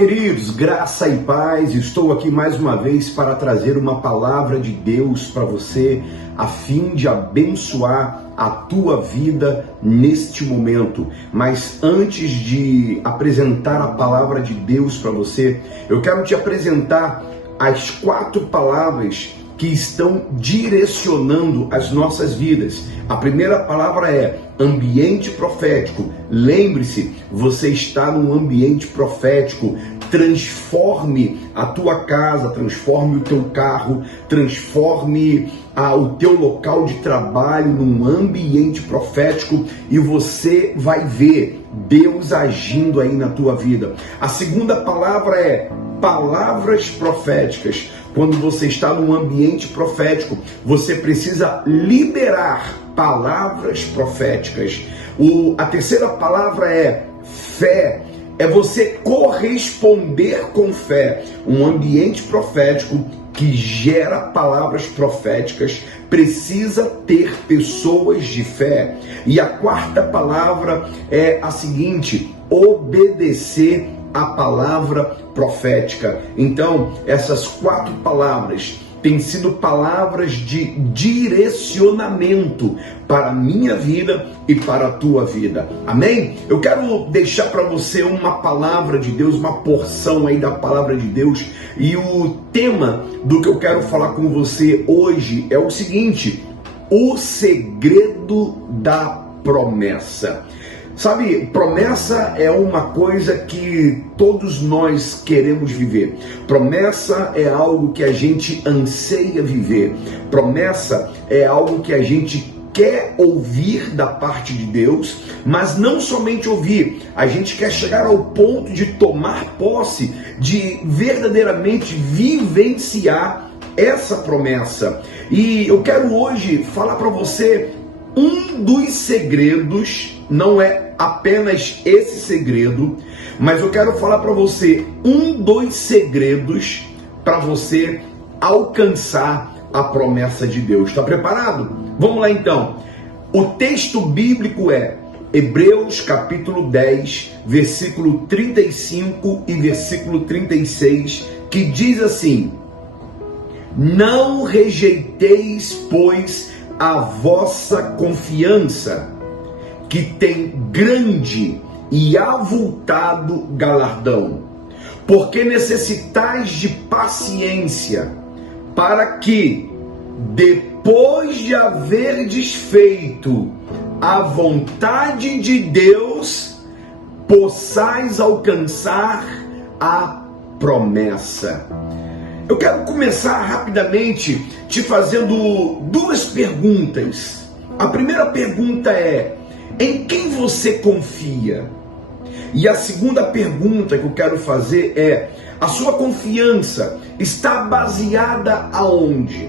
queridos, graça e paz. Estou aqui mais uma vez para trazer uma palavra de Deus para você, a fim de abençoar a tua vida neste momento. Mas antes de apresentar a palavra de Deus para você, eu quero te apresentar as 4 palavras que estão direcionando as nossas vidas. A primeira palavra é ambiente profético. Lembre-se, você está num ambiente profético. Transforme a tua casa, transforme o teu carro, transforme o teu local de trabalho num ambiente profético e você vai ver Deus agindo aí na tua vida. A segunda palavra é palavras proféticas. Quando você está num ambiente profético, você precisa liberar palavras proféticas. A terceira palavra é fé. É você corresponder com fé. Um ambiente profético que gera palavras proféticas precisa ter pessoas de fé. E a quarta palavra é a seguinte: obedecer a palavra profética. Então, essas 4 palavras têm sido palavras de direcionamento para a minha vida e para a tua vida. Amém? Eu quero deixar para você uma palavra de Deus, uma porção aí da palavra de Deus, e o tema do que eu quero falar com você hoje é o seguinte: o segredo da promessa. Sabe, promessa é uma coisa que todos nós queremos viver. Promessa é algo que a gente anseia viver. Promessa é algo que a gente quer ouvir da parte de Deus, mas não somente ouvir, a gente quer chegar ao ponto de tomar posse, de verdadeiramente vivenciar essa promessa. E eu quero hoje falar para você um dos segredos. Não é apenas esse segredo, mas eu quero falar para você um dos segredos para você alcançar a promessa de Deus. Está preparado? Vamos lá então. O texto bíblico é Hebreus capítulo 10, versículo 35 e versículo 36, que diz assim: não rejeiteis, pois, a vossa confiança, que tem grande e avultado galardão, porque necessitais de paciência, para que, depois de haverdes feito a vontade de Deus, possais alcançar a promessa. Eu quero começar rapidamente te fazendo 2 perguntas. A primeira pergunta é: em quem você confia? E a segunda pergunta que eu quero fazer é: a sua confiança está baseada aonde?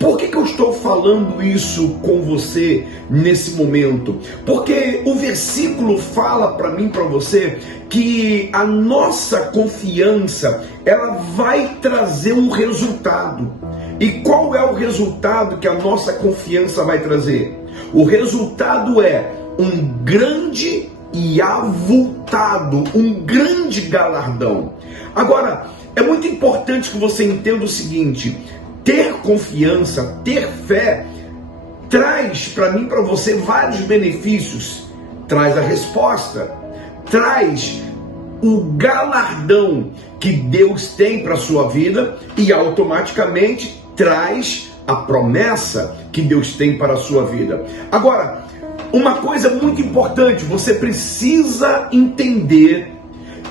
Por que eu estou falando isso com você nesse momento? Porque o versículo fala para mim, para você, que a nossa confiança, ela vai trazer um resultado. E qual é o resultado que a nossa confiança vai trazer? O resultado é um grande e avultado, um grande galardão. Agora, é muito importante que você entenda o seguinte: ter confiança, ter fé, traz para mim, para você, vários benefícios. Traz a resposta, traz o galardão que Deus tem para a sua vida e automaticamente traz a promessa que Deus tem para a sua vida. Agora, uma coisa muito importante, você precisa entender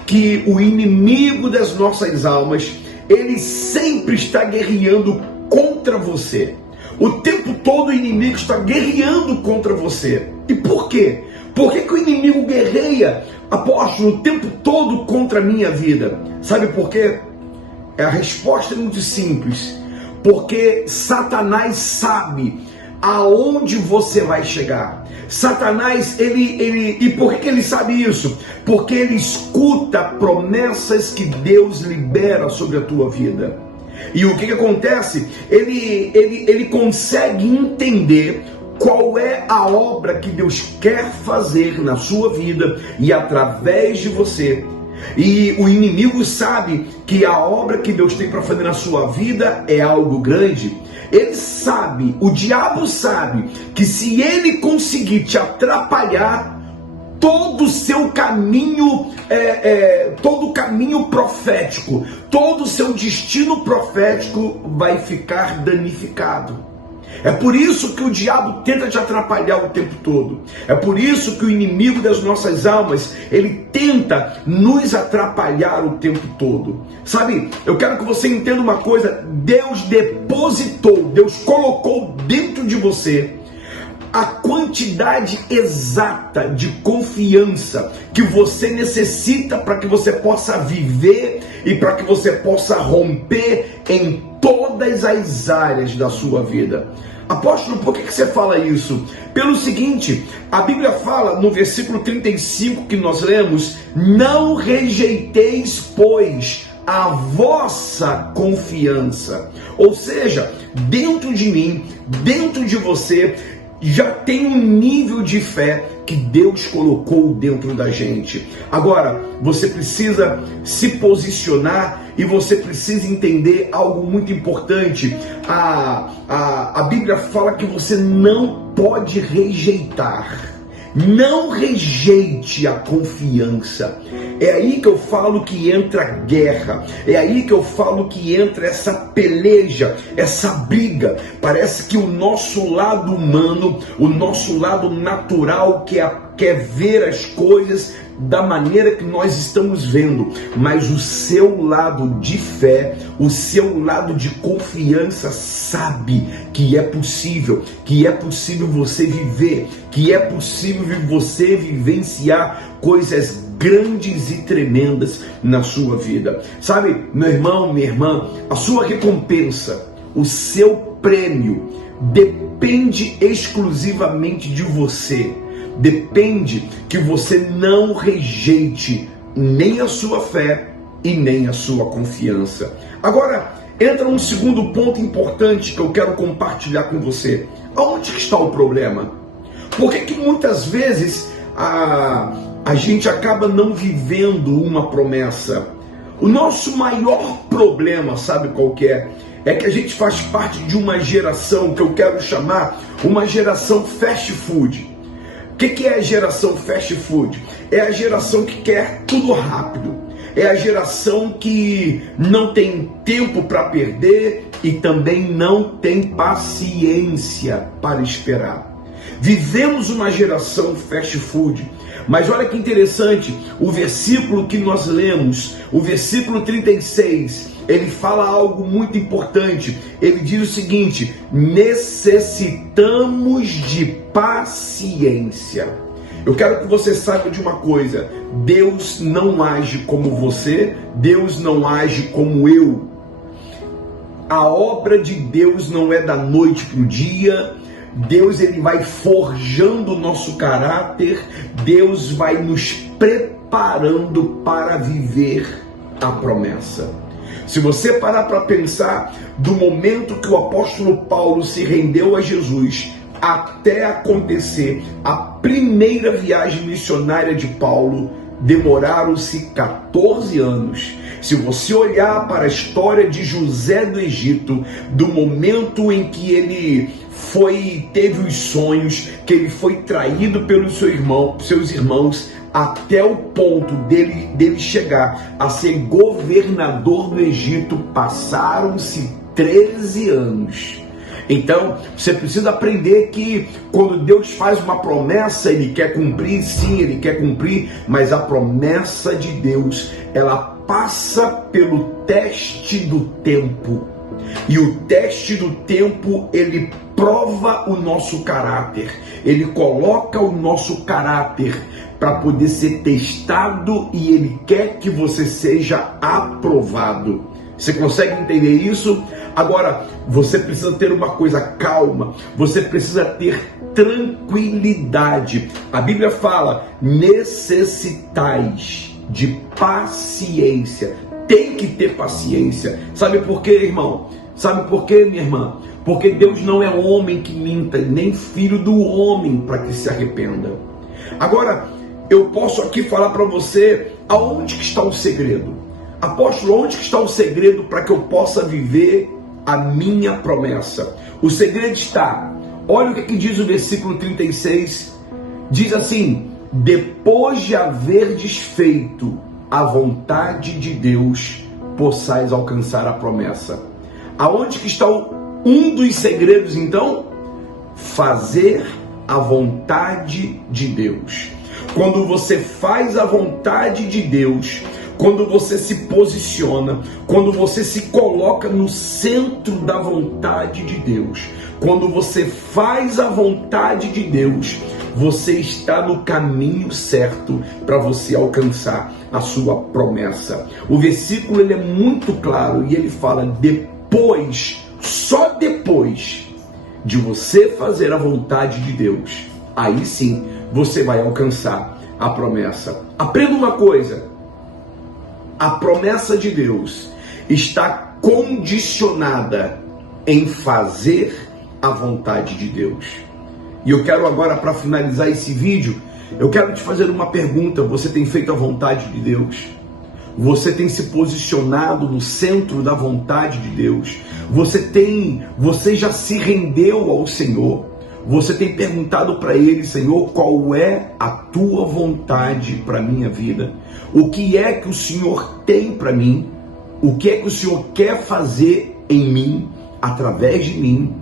que o inimigo das nossas almas, ele sempre está guerreando contra você. O tempo todo o inimigo está guerreando contra você. E por quê? Por que o inimigo guerreia, apóstolo, o tempo todo contra a minha vida? Sabe por quê? A resposta é muito simples. Porque Satanás sabe aonde você vai chegar. Satanás, e por que ele sabe isso? Porque ele escuta promessas que Deus libera sobre a tua vida. E o que acontece? Ele consegue entender qual é a obra que Deus quer fazer na sua vida e através de você. E o inimigo sabe que a obra que Deus tem para fazer na sua vida é algo grande. Ele sabe, o diabo sabe, que se ele conseguir te atrapalhar, todo o seu caminho, todo o caminho profético, todo o seu destino profético vai ficar danificado. É por isso que o diabo tenta te atrapalhar o tempo todo. É por isso que o inimigo das nossas almas, ele tenta nos atrapalhar o tempo todo. Sabe, eu quero que você entenda uma coisa. Deus depositou, Deus colocou dentro de você a quantidade exata de confiança que você necessita para que você possa viver e para que você possa romper em todas as áreas da sua vida. Apóstolo, por que você fala isso? Pelo seguinte, a Bíblia fala no versículo 35 que nós lemos: não rejeiteis, pois, a vossa confiança. Ou seja, dentro de mim, dentro de você, já tem um nível de fé que Deus colocou dentro da gente. Agora, você precisa se posicionar e você precisa entender algo muito importante. A Bíblia fala que você não pode rejeitar. Não rejeite a confiança. É aí que eu falo que entra a guerra. É aí que eu falo que entra essa peleja, essa briga. Parece que o nosso lado humano, o nosso lado natural quer ver as coisas da maneira que nós estamos vendo, mas o seu lado de fé, o seu lado de confiança sabe que é possível você viver, que é possível você vivenciar coisas grandes e tremendas na sua vida. Sabe, meu irmão, minha irmã, a sua recompensa, o seu prêmio depende exclusivamente de você. Depende que você não rejeite nem a sua fé e nem a sua confiança. Agora, entra um segundo ponto importante que eu quero compartilhar com você. Aonde que está o problema? Por que muitas vezes a gente acaba não vivendo uma promessa? O nosso maior problema, sabe qual que é? É que a gente faz parte de uma geração que eu quero chamar uma geração fast food. O que é a geração fast food? É a geração que quer tudo rápido. É a geração que não tem tempo para perder e também não tem paciência para esperar. Vivemos uma geração fast food. Mas olha que interessante, o versículo que nós lemos, o versículo 36, ele fala algo muito importante. Ele diz o seguinte: necessitamos de paciência. Eu quero que você saiba de uma coisa: Deus não age como você, Deus não age como eu. A obra de Deus não é da noite para o dia. Deus, ele vai forjando o nosso caráter, Deus vai nos preparando para viver a promessa. Se você parar para pensar, do momento que o apóstolo Paulo se rendeu a Jesus até acontecer a primeira viagem missionária de Paulo, demoraram-se 14 anos. Se você olhar para a história de José do Egito, do momento em que ele teve os sonhos, que ele foi traído pelos seus irmãos, até o ponto dele chegar a ser governador do Egito, passaram-se 13 anos. Então, você precisa aprender que quando Deus faz uma promessa, Ele quer cumprir, sim, Ele quer cumprir, mas a promessa de Deus, ela passa pelo teste do tempo. E o teste do tempo, ele prova o nosso caráter, ele coloca o nosso caráter para poder ser testado e ele quer que você seja aprovado. Você consegue entender isso? Agora, você precisa ter uma coisa: calma, você precisa ter tranquilidade. A Bíblia fala: necessitais de paciência. Tem que ter paciência. Sabe por quê, irmão? Sabe por quê, minha irmã? Porque Deus não é homem que minta, nem filho do homem para que se arrependa. Agora, eu posso aqui falar para você aonde que está o segredo? Apóstolo, onde que está o segredo para que eu possa viver a minha promessa? O segredo está, olha o que diz o versículo 36, diz assim: depois de haver desfeito a vontade de Deus, possais alcançar a promessa. Aonde que está um dos segredos então? Fazer a vontade de Deus. Quando você faz a vontade de Deus, quando você se posiciona, quando você se coloca no centro da vontade de Deus, quando você faz a vontade de Deus, você está no caminho certo para você alcançar a sua promessa. O versículo ele é muito claro e ele fala: depois, só depois de você fazer a vontade de Deus, aí sim você vai alcançar a promessa. Aprenda uma coisa: a promessa de Deus está condicionada em fazer a vontade de Deus. E eu quero agora, para finalizar esse vídeo, eu quero te fazer uma pergunta: você tem feito a vontade de Deus? Você tem se posicionado no centro da vontade de Deus? Você já se rendeu ao Senhor? Você tem perguntado para Ele: Senhor, qual é a tua vontade para a minha vida? O que é que o Senhor tem para mim? O que é que o Senhor quer fazer em mim, através de mim?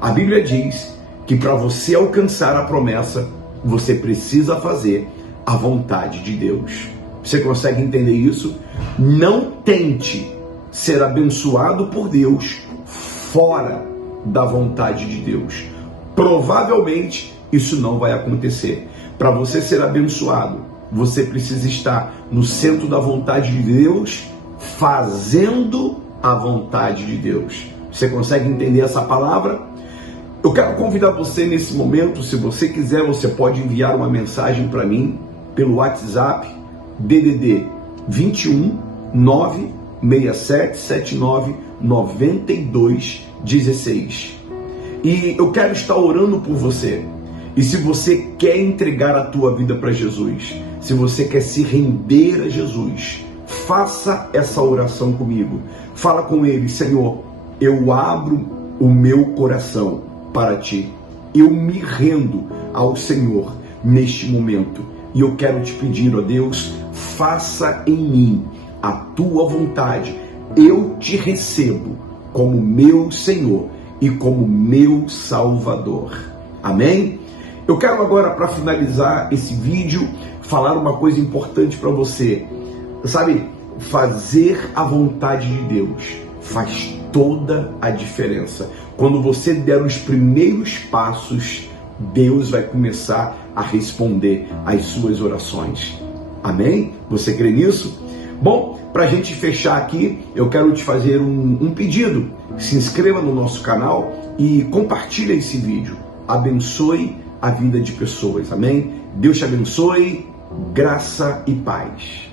A Bíblia diz que para você alcançar a promessa, você precisa fazer a vontade de Deus. Você consegue entender isso? Não tente ser abençoado por Deus fora da vontade de Deus. Provavelmente isso não vai acontecer. Para você ser abençoado, você precisa estar no centro da vontade de Deus, fazendo a vontade de Deus. Você consegue entender essa palavra? Eu quero convidar você nesse momento, se você quiser, você pode enviar uma mensagem para mim pelo WhatsApp, DDD 21 96779 9216. E eu quero estar orando por você. E se você quer entregar a tua vida para Jesus, se você quer se render a Jesus, faça essa oração comigo. Fala com Ele: Senhor, eu abro o meu coração para Ti. Eu me rendo ao Senhor neste momento. E eu quero te pedir, ó Deus, faça em mim a Tua vontade. Eu te recebo como meu Senhor e como meu Salvador. Amém? Eu quero agora, para finalizar esse vídeo, falar uma coisa importante para você. Sabe, fazer a vontade de Deus faz toda a diferença. Quando você der os primeiros passos, Deus vai começar a responder às suas orações. Amém? Você crê nisso? Bom, para a gente fechar aqui, eu quero te fazer um pedido. Se inscreva no nosso canal e compartilhe esse vídeo. Abençoe a vida de pessoas. Amém? Deus te abençoe. Graça e paz.